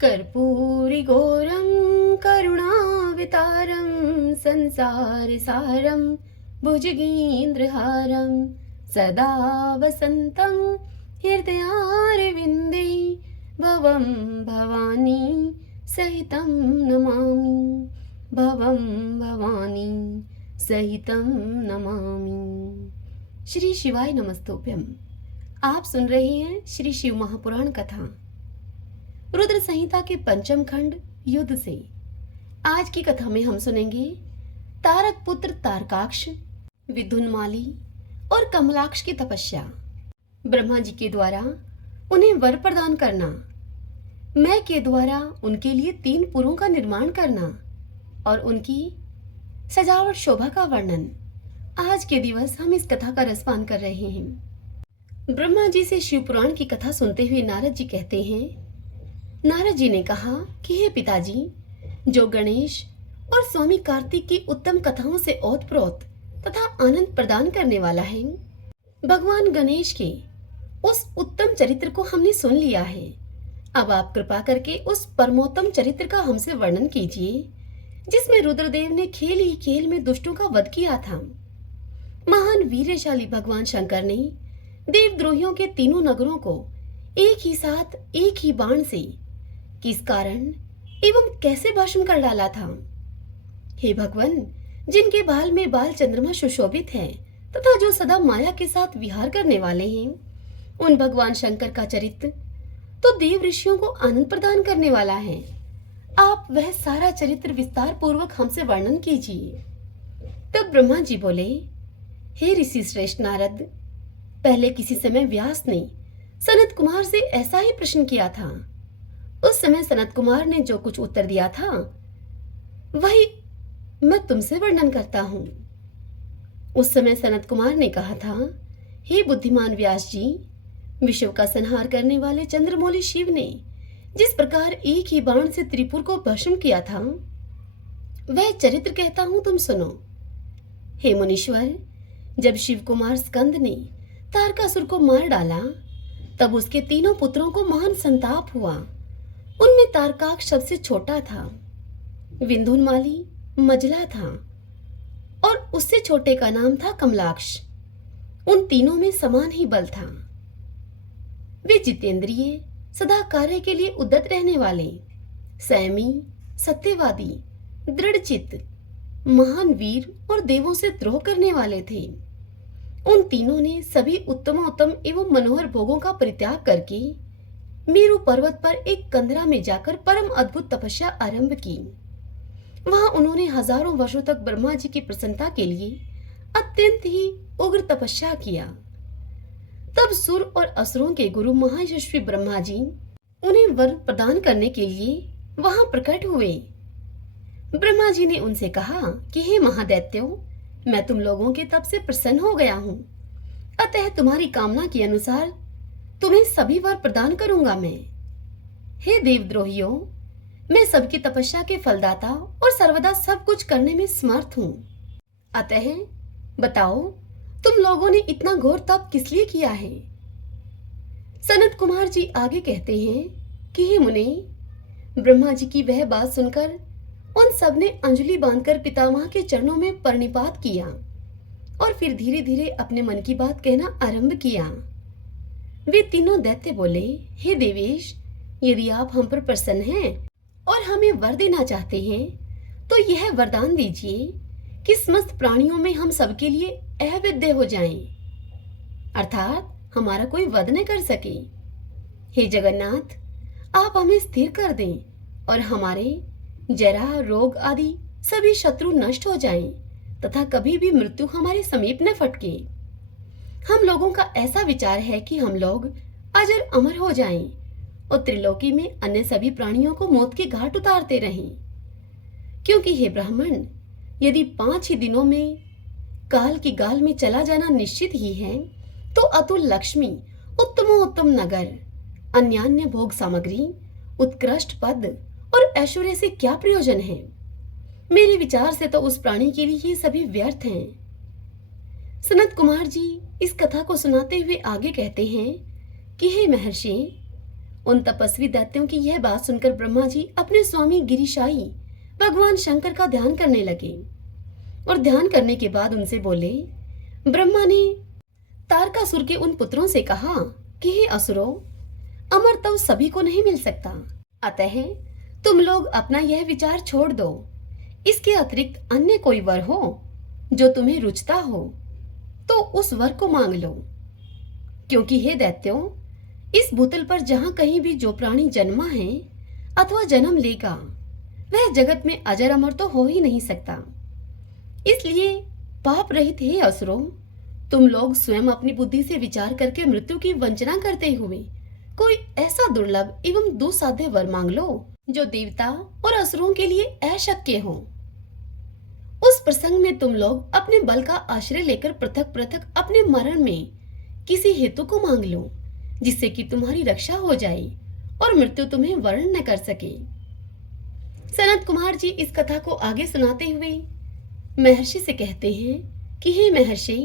कर्पूरिघोरं करुणावतारं संसारसारं भुजगेन्द्रहारं सदा वसन्तं हृदयारविन्दे भवं भवानी सहितं नमामि। भवं भवानी सहितं नमामि। श्री शिवाय नमस्तोभ्यम। आप सुन रहे हैं श्री शिव महापुराण कथा रुद्र संहिता के पंचम खंड युद्ध से। आज की कथा में हम सुनेंगे तारक पुत्र तारकाक्ष, विद्युन्माली और कमलाक्ष की तपस्या, ब्रह्मा जी के द्वारा उन्हें वर प्रदान करना, मैं के द्वारा उनके लिए 3 पुरों का निर्माण करना और उनकी सजावट शोभा का वर्णन। आज के दिवस हम इस कथा का रसपान कर रहे हैं। ब्रह्मा जी से शिव पुराण की कथा सुनते हुए नारद जी कहते हैं, नारद जी ने कहा कि हे पिताजी, जो गणेश और स्वामी कार्तिक की उत्तम कथाओं से ओतप्रोत तथा आनंद प्रदान करने वाला है, भगवान गणेश के उस उत्तम चरित्र को हमने सुन लिया है। अब आप कृपा करके उस परमोत्तम चरित्र का हमसे वर्णन कीजिए, जिसमें रुद्रदेव ने खेल ही खेल में दुष्टों का वध किया था। महान वीरशाली भगवान शंकर ने देवद्रोहियों के 3 नगरों को एक ही साथ एक ही बाण से किस कारण एवं कैसे भस्म कर डाला था। हे भगवान, जिनके बाल में बाल चंद्रमा सुशोभित है तथा जो सदा माया के साथ विहार करने वाले हैं, उन भगवान शंकर का चरित्र तो देव ऋषियों को आनंद प्रदान करने वाला है। आप वह सारा चरित्र विस्तार पूर्वक हमसे वर्णन कीजिए। तब ब्रह्मा जी बोले, हे ऋषि श्रेष्ठ नारद, पहले किसी समय व्यास ने सनत कुमार से ऐसा ही प्रश्न किया था। उस समय सनत कुमार ने जो कुछ उत्तर दिया था वही मैं तुमसे वर्णन करता हूँ। उस समय सनत कुमार ने कहा था, हे बुद्धिमान व्यास जी, विश्व का संहार करने वाले चंद्रमौली शिव ने जिस प्रकार एक ही बाण से त्रिपुर को भस्म किया था, वह चरित्र कहता हूं, तुम सुनो। हे मुनीश्वर, जब शिव कुमार स्कंद ने तारकासुर को मार डाला, तब उसके 3 पुत्रों को महान संताप हुआ। उनमें तारकाक्ष सबसे छोटा था, विद्युन्माली मझला था और उससे छोटे का नाम था कमलाक्ष। उन तीनों में समान ही बल था। वे जितेंद्रिय, सदा कार्य के लिए उद्यत रहने वाले, संयमी, सत्यवादी, दृढ़चित्त, महान वीर और देवों से द्रोह करने वाले थे। उन तीनों ने सभी उत्तमोत्तम एवं मनोहर भोगों का परित्याग करके मेरु पर्वत पर एक कंदरा में जाकर परम अद्भुत तपस्या आरंभ की। वहां उन्होंने हजारों वर्षों तक ब्रह्मा जी की प्रसन्नता के लिए अत्यंत ही उग्र तपस्या किया। तब सुर और असुरों के गुरु महायशस्वी ब्रह्मा जी उन्हें वर प्रदान करने के लिए वहां प्रकट हुए। ब्रह्मा जी ने उनसे कहा कि हे महादैत्यों, मैं तुम लोगों के तप से प्रसन्न हो गया हूं, अतः तुम्हारी कामना के अनुसार तुम्हें सभी वर प्रदान करूंगा मैं। हे देवद्रोहियों, मैं सबकी तपस्या के फलदाता और सर्वदा सब कुछ करने में समर्थ हूं। अतः बताओ, तुम लोगों ने इतना घोर तप किस लिए किया है? सनत कुमार जी आगे कहते हैं कि हे मुने, ब्रह्मा जी की वह बात सुनकर उन सब ने अंजलि बांधकर पितामह के चरणों में प्रणिपात किया और फिर धीरे धीरे अपने मन की बात कहना आरंभ किया। वे तीनों दैत्य बोले, हे देवेश, यदि आप हम पर प्रसन्न हैं और हमें वर देना चाहते हैं, तो यह वरदान दीजिए कि समस्त प्राणियों में हम सबके लिए अविद्य हो जाएं, अर्थात हमारा कोई वध न कर सके। हे जगन्नाथ, आप हमें स्थिर कर दें और हमारे जरा, रोग आदि सभी शत्रु नष्ट हो जाएं तथा कभी भी मृत्यु हमारे समीप न फटके। हम लोगों का ऐसा विचार है कि हम लोग अजर अमर हो जाएं और त्रिलोकी में अन्य सभी प्राणियों को मौत के घाट उतारते रहें। क्योंकि हे ब्राह्मण, यदि 5 ही दिनों में काल की गाल में चला जाना निश्चित ही है, तो अतुल लक्ष्मी, उत्तमोत्तम नगर, अन्यान्य भोग सामग्री, उत्कृष्ट पद और ऐश्वर्य से क्या प्रयोजन है? मेरे विचार से तो उस प्राणी के लिए ये सभी व्यर्थ हैं। सनत कुमार जी इस कथा को सुनाते हुए आगे कहते हैं कि हे महर्षि, उन तपस्वी दैत्यों की यह बात सुनकर ब्रह्मा जी अपने स्वामी गिरिशाई भगवान शंकर का ध्यान करने लगे और ध्यान करने के बाद उनसे बोले, ब्रह्मा ने तारकासुर के उन पुत्रों से कहा कि हे असुरों, अमर तो सभी को नहीं मिल सकता, अतः तुम लोग अपना यह विचार छोड़ दो। इसके अतिरिक्त अन्य कोई वर हो जो तुम्हें रुचता हो तो उस वर को मांग लो, क्योंकि हे दैत्यों, इस भूतल पर जहां कहीं भी जो प्राणी जन्मा है अथवा जन्म लेगा वह जगत में अजर अमर तो हो ही नहीं सकता। इसलिए पाप रहित हे असुरों, तुम लोग स्वयं अपनी बुद्धि से विचार करके मृत्यु की वंचना करते हुए कोई ऐसा दुर्लभ एवं दुस्साध्य वर मांग लो जो देवता और असुरों के लिए अशक्य हो। उस प्रसंग में तुम लोग अपने बल का आश्रय लेकर पृथक पृथक अपने मरण में किसी हेतु को मांग लो, जिससे कि तुम्हारी रक्षा हो जाए और मृत्यु तुम्हें वर्ण न कर सके। सनत कुमार जी इस कथा को आगे सुनाते हुए महर्षि से कहते हैं कि हे महर्षि,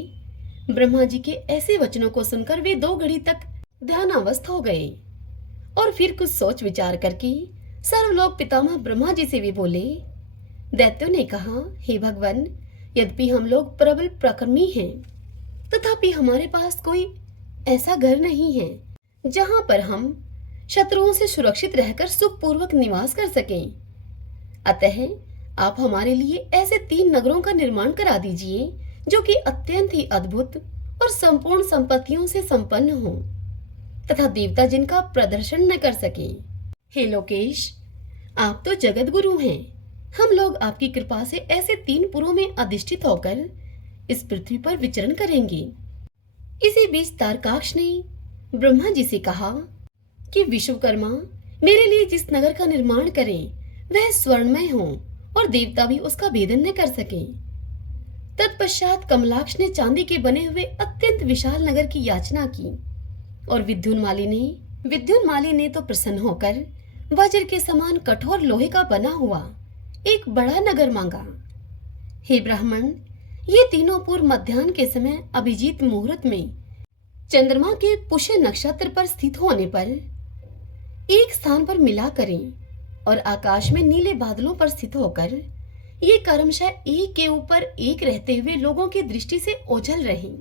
ब्रह्मा जी के ऐसे वचनों को सुनकर वे 2 घड़ी तक ध्यानावस्थ हो गए और फिर कुछ सोच विचार करके सर्वलोक पितामह ब्रह्मा जी से भी बोले। दैत्यों ने कहा, हे भगवान, यद्यपि हम लोग प्रबल पराक्रमी हैं, तथापि हमारे पास कोई ऐसा घर नहीं है जहां पर हम शत्रुओं से सुरक्षित रहकर सुखपूर्वक निवास कर सकें। अतः आप हमारे लिए ऐसे 3 नगरों का निर्माण करा दीजिए जो कि अत्यंत ही अद्भुत और संपूर्ण संपत्तियों से संपन्न हो तथा देवता जिनका प्रदर्शन न कर सके। हे लोकेश, आप तो जगत गुरु हैं। हम लोग आपकी कृपा से ऐसे 3 पुरों में अधिष्ठित होकर इस पृथ्वी पर विचरण करेंगे। इसी बीच तारकाक्ष ने ब्रह्मा जी से कहा कि विश्वकर्मा मेरे लिए जिस नगर का निर्माण करें वह स्वर्णमय हो और देवता भी उसका भेदन न कर सके। तत्पश्चात कमलाक्ष ने चांदी के बने हुए अत्यंत विशाल नगर की याचना की और विद्युन्माली ने तो प्रसन्न होकर वज्र के समान कठोर लोहे का बना हुआ एक बड़ा नगर मांगा। हे ब्राह्मण, ये तीनों पूर्व मध्याह्न के समय अभिजीत मुहूर्त में चंद्रमा के पुष्य नक्षत्र पर स्थित होने पर एक स्थान पर मिला करें और आकाश में नीले बादलों पर स्थित होकर ये क्रमशः एक के ऊपर एक रहते हुए लोगों की दृष्टि से ओझल रहें।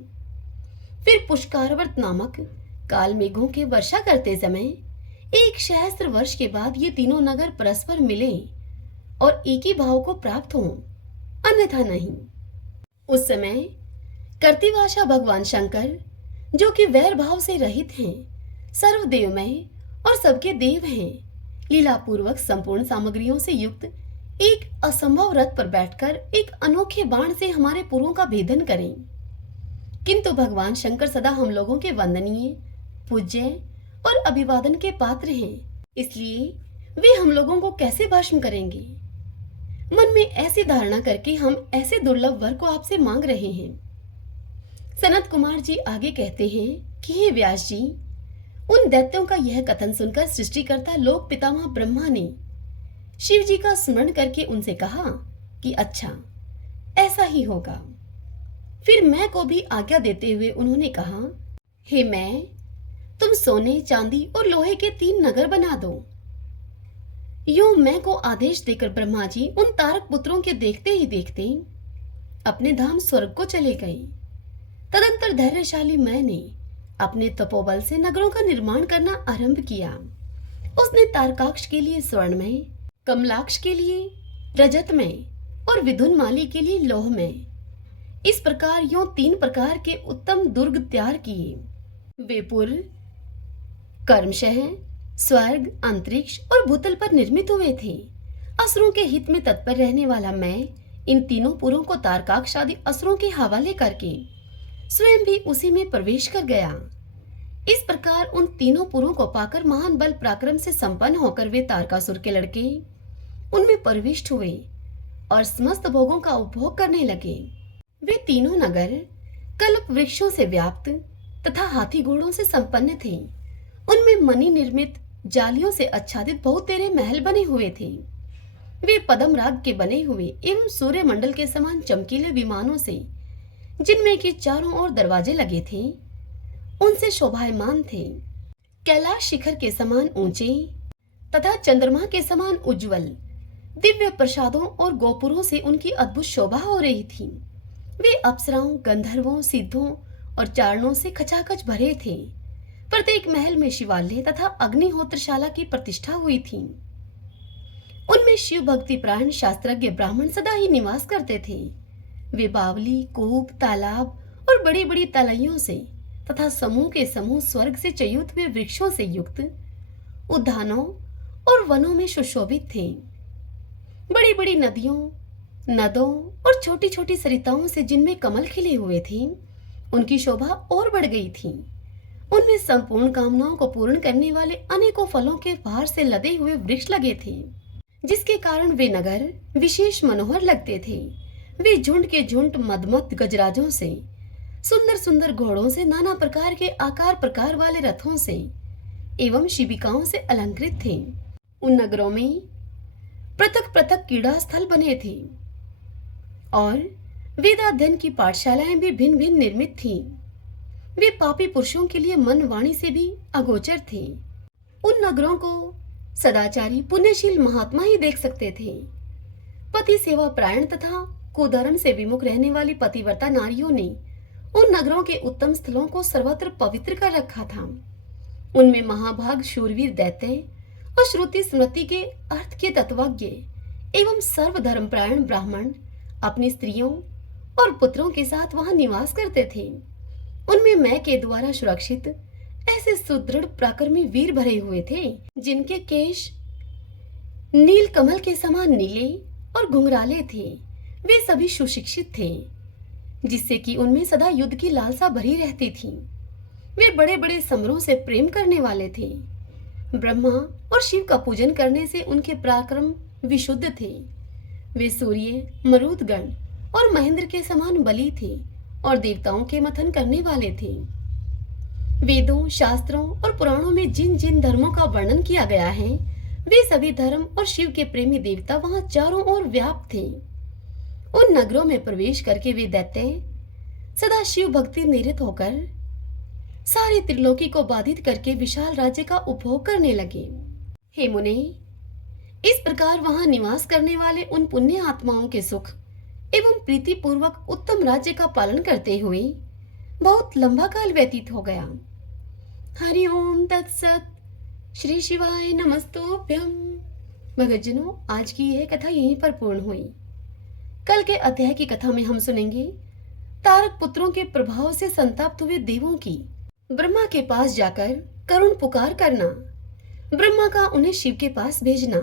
फिर पुष्कारवर्त नामक काल मेघों के वर्षा करते समय 1 सहस्त्र वर्ष के बाद ये तीनों नगर परस्पर मिले और एक ही भाव को प्राप्त हों, अन्यथा नहीं। उस समय कर्तिवाशा भगवान शंकर, जो कि वैर भाव से रहित हैं, सर्वदेवमय और सबके देव हैं, लीला पूर्वक संपूर्ण सामग्रियों से युक्त एक असंभव रथ पर बैठकर एक अनोखे बाण से हमारे पुरों का भेदन करें। किंतु भगवान शंकर सदा हम लोगों के वंदनीय, पूज्य और अभिवादन के पात्र हैं, इसलिए वे हम लोगों को कैसे भस्म करेंगे। मन में ऐसी धारणा करके हम ऐसे दुर्लभ वर को आपसे मांग रहे हैं। सनत कुमार जी आगे कहते हैं कि हे व्यास जी, उन दैत्यों का यह कथन सुनकर सृष्टिकर्ता लोक पितामह ब्रह्मा ने शिव जी का स्मरण करके उनसे कहा कि अच्छा, ऐसा ही होगा। फिर मैं को भी आज्ञा देते हुए उन्होंने कहा, हे मैं, तुम सोने, चांदी और लोहे के 3 नगर बना दो। यूं मैं को आदेश देकर ब्रह्मा जी उन तारक पुत्रों के देखते ही देखते अपने धाम स्वर्ग को चले गए। तदंतर धैर्यशाली मैं ने अपने तपोबल से नगरों का निर्माण करना आरंभ किया। उसने तारकाक्ष के लिए स्वर्णमय, कमलाक्ष के लिए रजतमय और विद्युन्माली के लिए लोहमय, इस प्रकार यूं 3 प्रकार के उत्तम दुर्ग तैयार किए। वे पुर कर्मशः स्वर्ग, अंतरिक्ष और भूतल पर निर्मित हुए थे। असुरों के हित में तत्पर रहने वाला मैं इन तीनों पुरों को तारकाक्ष आदि असुरों के हवाले करके स्वयं भी उसी में प्रवेश कर गया। इस प्रकार उन तीनों पुरों को पाकर महान बल पराक्रम से संपन्न होकर वे तारकासुर के लड़के उनमें प्रविष्ट हुए और समस्त भोगों का उपभोग करने लगे। वे तीनों नगर कल्प वृक्षों से व्याप्त तथा हाथी घोड़ों से संपन्न थे। उनमें मणि निर्मित जालियों से आच्छादित बहुतेरे महल बने हुए थे। वे पद्म राग के बने हुए एवं सूर्य मंडल के समान चमकीले विमानों से, जिनमें कि चारों ओर दरवाजे लगे थे, उनसे शोभायमान थे। कैलाश शिखर के समान ऊंचे तथा चंद्रमा के समान उज्जवल दिव्य प्रसादों और गोपुरों से उनकी अद्भुत शोभा हो रही थी। वे अप्सराओं, गंधर्वों, सिद्धों और चारणों से खचाखच भरे थे। प्रत्येक महल में शिवालय तथा अग्निहोत्रशाला की प्रतिष्ठा हुई थी। उनमें शिव भक्ति प्राण शास्त्रज्ञ ब्राह्मण सदा ही निवास करते थे। वे बावली, कूप, तालाब और बड़ी बड़ी तलैयों से तथा समूह के समूह स्वर्ग से चयूत हुए वृक्षों से युक्त उद्यानों और वनों में सुशोभित थे। बड़ी बड़ी नदियों, नदों और छोटी छोटी सरिताओं से जिनमें कमल खिले हुए थे, उनकी शोभा और बढ़ गई थी। उनमें संपूर्ण कामनाओं को पूर्ण करने वाले अनेकों फलों के भार से लदे हुए वृक्ष लगे थे, जिसके कारण वे नगर विशेष मनोहर लगते थे। वे झुंड के झुंड मदमस्त गजराजों से, सुंदर सुंदर घोड़ों से, नाना प्रकार के आकार प्रकार वाले रथों से एवं शिबिकाओं से अलंकृत थे। उन नगरों में पृथक पृथक क्रीड़ा स्थल बने थे और वेदाध्ययन की पाठशालाएं भी भिन्न भिन्न निर्मित थीं। वे पापी पुरुषों के लिए मन वाणी से भी अगोचर थे। उन नगरों को सदाचारी पुण्यशील महात्मा ही देख सकते थे। पति सेवा प्रायण तथा कुधर्म से विमुख रहने वाली पतिव्रता नारियों ने उन नगरों के उत्तम स्थलों को सर्वत्र पवित्र कर रखा था। उनमें महाभाग शूरवीर दैत्य और श्रुति स्मृति के अर्थ के तत्वज्ञ एवं सर्वधर्मपरायण ब्राह्मण अपनी स्त्रियों और पुत्रों के साथ वहां निवास करते थे। उनमें मैं के द्वारा सुरक्षित ऐसे सुदृढ़ पराक्रमी वीर भरे हुए थे, जिनके केश नील कमल के समान नीले और घुंघराले थे। वे सभी सुशिक्षित थे, जिससे कि उनमें सदा युद्ध की लालसा भरी रहती थी। वे बड़े बड़े समरों से प्रेम करने वाले थे। ब्रह्मा और शिव का पूजन करने से उनके पराक्रम विशुद्ध थे। वे सूर्य, मरुदगण और महेंद्र के समान बली थे और देवताओं के मथन करने वाले थे। वेदों, शास्त्रों और पुराणों में जिन जिन धर्मों का वर्णन किया गया है, वे सभी धर्म और शिव के प्रेमी देवता वहां चारों ओर व्याप्त थे। उन नगरों में प्रवेश करके वे दैत्य सदा शिव भक्ति निरत होकर सारी त्रिलोकी को बाधित करके विशाल राज्य का उपभोग करने लगे। हे मुने, इस प्रकार वहां निवास करने वाले उन पुण्य आत्माओं के सुख एवं प्रीति पूर्वक उत्तम राज्य का पालन करते हुए बहुत लंबा काल व्यतीत हो गया। हरि ओम तत्सत। श्री शिवाय नमस्तुभ्यं। भगतजनों, आज की यह कथा यहीं पर पूर्ण हुई। कल के अध्याय की कथा में हम सुनेंगे तारक पुत्रों के प्रभाव से संतप्त हुए देवों की ब्रह्मा के पास जाकर करुण पुकार करना, ब्रह्मा का उन्हें शिव के पास भेजना,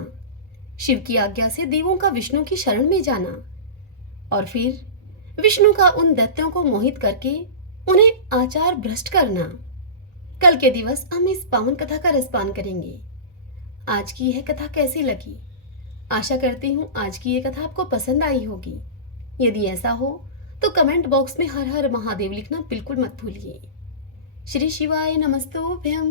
शिव की आज्ञा से देवों का विष्णु की शरण में जाना और फिर विष्णु का उन दैत्यों को मोहित करके उन्हें आचार भ्रष्ट करना। कल के दिवस हम इस पावन कथा का रसपान करेंगे। आज की यह कथा कैसी लगी? आशा करती हूँ आज की यह कथा आपको पसंद आई होगी। यदि ऐसा हो तो कमेंट बॉक्स में हर हर महादेव लिखना बिल्कुल मत भूलिए। श्री शिवाय नमस्तुभ्यं।